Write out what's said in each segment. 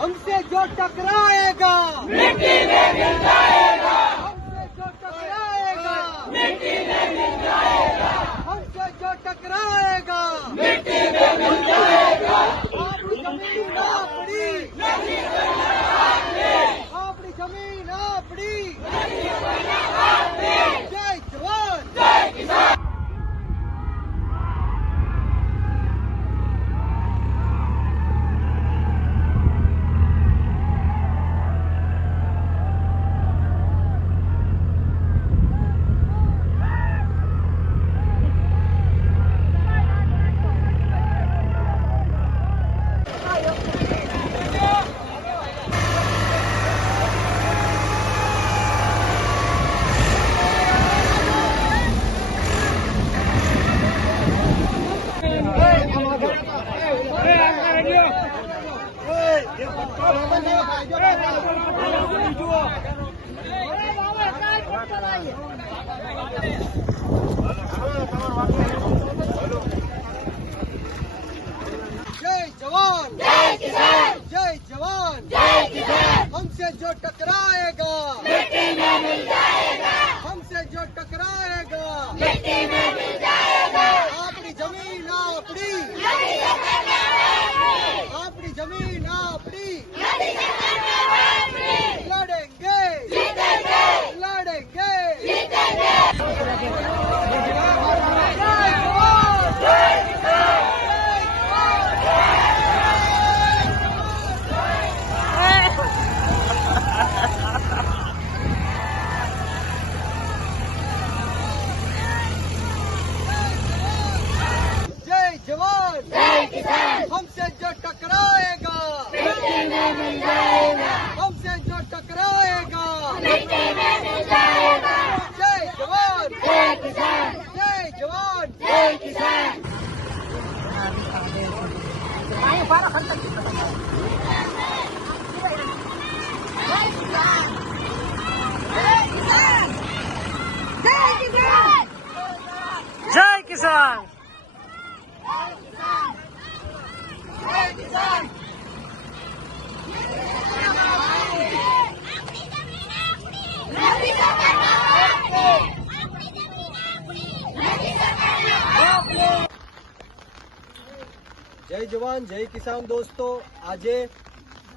हमसे जो टकराएगा मिट्टी में मिल जाएगा। हमसे जो टकराएगा मिट्टी में मिल जाएगा। हमसे जो टकराएगा मिट्टी में मिल जाएगा। अपनी जमीन अपनी अपनी जमीन अपनी। जय जवान जय किसान। जय जवान जय किसान। जय जवान जय किसान। हमसे जो टकराएगा मिट्टी में मिल जाएगा। हमसे जो टकराएगा मिट्टी में मिल जाएगा। अपनी जमीन अपनी अपनी जमीन अपनी। लड़ेंगे लड़ेंगे जवान जय किसान। हमसे जो टकराएगा मिट्टी में मिल जाएगा। हमसे जो टकराएगा मिट्टी में मिल जाएगा। जय जवान जय किसान। जय जवान जय किसान। जय किसान। જય જવાન જય કિસાન દોસ્તો, આજે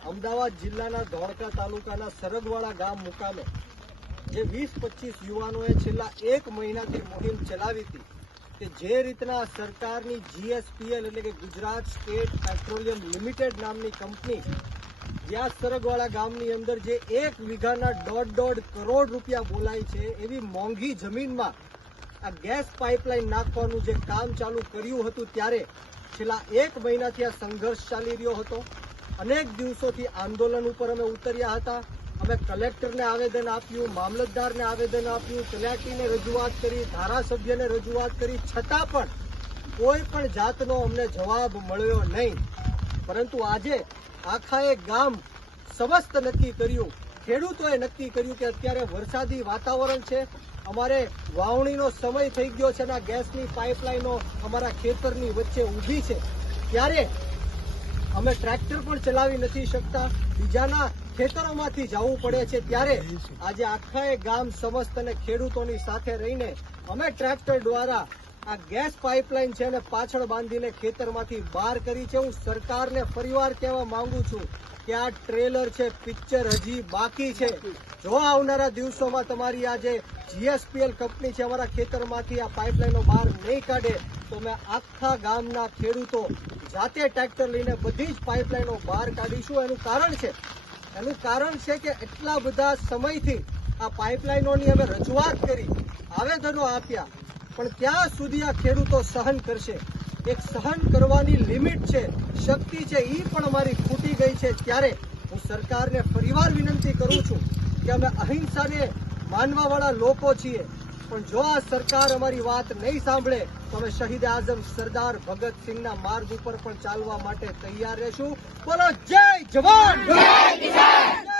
અમદાવાદ જિલ્લાના ધોળકા તાલુકાના સરગવાડા ગામ મુકામે જે 20-25 યુવાનોએ છેલ્લા 1 મહિનાથી મુહિમ ચલાવી હતી કે જે રીતના સરકારની GSPL એટલે કે ગુજરાત સ્ટેટ પેટ્રોલિયમ લિમિટેડ નામની કંપની જ્યાં સરગવાડા ગામની અંદર જે 1 વીઘાના 1.5 કરોડ રૂપિયા બોલાય છે એવી મોંઘી જમીનમાં આ ગેસ પાઇપલાઇન નાખવાનું જે કામ ચાલુ કર્યું હતું ત્યારે છેલ્લા 1 મહિનાથી આ સંઘર્ષ ચાલી રહ્યો હતો। અનેક દિવસોથી આંદોલન ઉપર અમે ઉતર્યા હતા। અમે કલેક્ટરને આવેદન આપ્યું, મામલતદારને આવેદન આપ્યું, તલાટીને રજૂઆત કરી, ધારાસભ્યને રજૂઆત કરી, છતાં પણ કોઈ પણ જાતનો અમને જવાબ મળ્યો નહીં। પરંતુ આજે આખાએ ગામ સમસ્ત નક્કી કર્યું, ખેડૂતોએ નક્કી કર્યું કે અત્યારે વરસાદી વાતાવરણ છે, અમારે વાવણીનો સમય થઈ ગયો છે અને ગેસની પાઇપલાઇનો અમારા ખેતરની વચ્ચે ઊભી છે, ત્યારે અમે ટ્રેક્ટર પણ ચલાવી નથી શકતા, બીજાના ખેતરોમાંથી જવું પડે છે। ત્યારે આજે આખાએ ગામ સમસ્ત અને ખેડૂતોની સાથે રહીને અમે ટ્રેક્ટર દ્વારા આ ગેસ પાઇપલાઇન છે અને પાછળ બાંધીને ખેતરમાંથી બહાર કરી છે। હું સરકારને ફરીવાર કહેવા માંગુ છું કે આ ટ્રેલર છે, પિક્ચર હજી બાકી છે। જો આવનારા દિવસોમાં તમારી આ જે GSPL કંપની છે અમારા ખેતરમાંથી આ પાઇપલાઇનો બહાર નહીં કાઢે તો અમે આખા ગામના ખેડૂતો જાતે ટ્રેક્ટર લઈને બધી જ પાઇપલાઇનો બહાર કાઢીશું। એનું કારણ છે કે એટલા બધા સમયથી આ પાઇપલાઇનોની અમે રજૂઆત કરી, આવેદનો આપ્યા, પણ ક્યાં સુધી આ ખેડૂતો સહન કરશે? એક સહન કરવાની લિમિટ છે, શક્તિ છે, એ પણ અમારી ખૂટી ગઈ છે। ત્યારે હું સરકારને ફરીવાર વિનંતી કરું છું કે અમે અહિંસાને માનવાવાળા લોકો છીએ, પણ જો આ સરકાર અમારી વાત નહીં સાંભળે તો અમે શહીદ આઝમ સરદાર ભગતસિંહના માર્ગ ઉપર પણ ચાલવા માટે તૈયાર રહેશું. બોલો જય જવાન, જય કિસાન.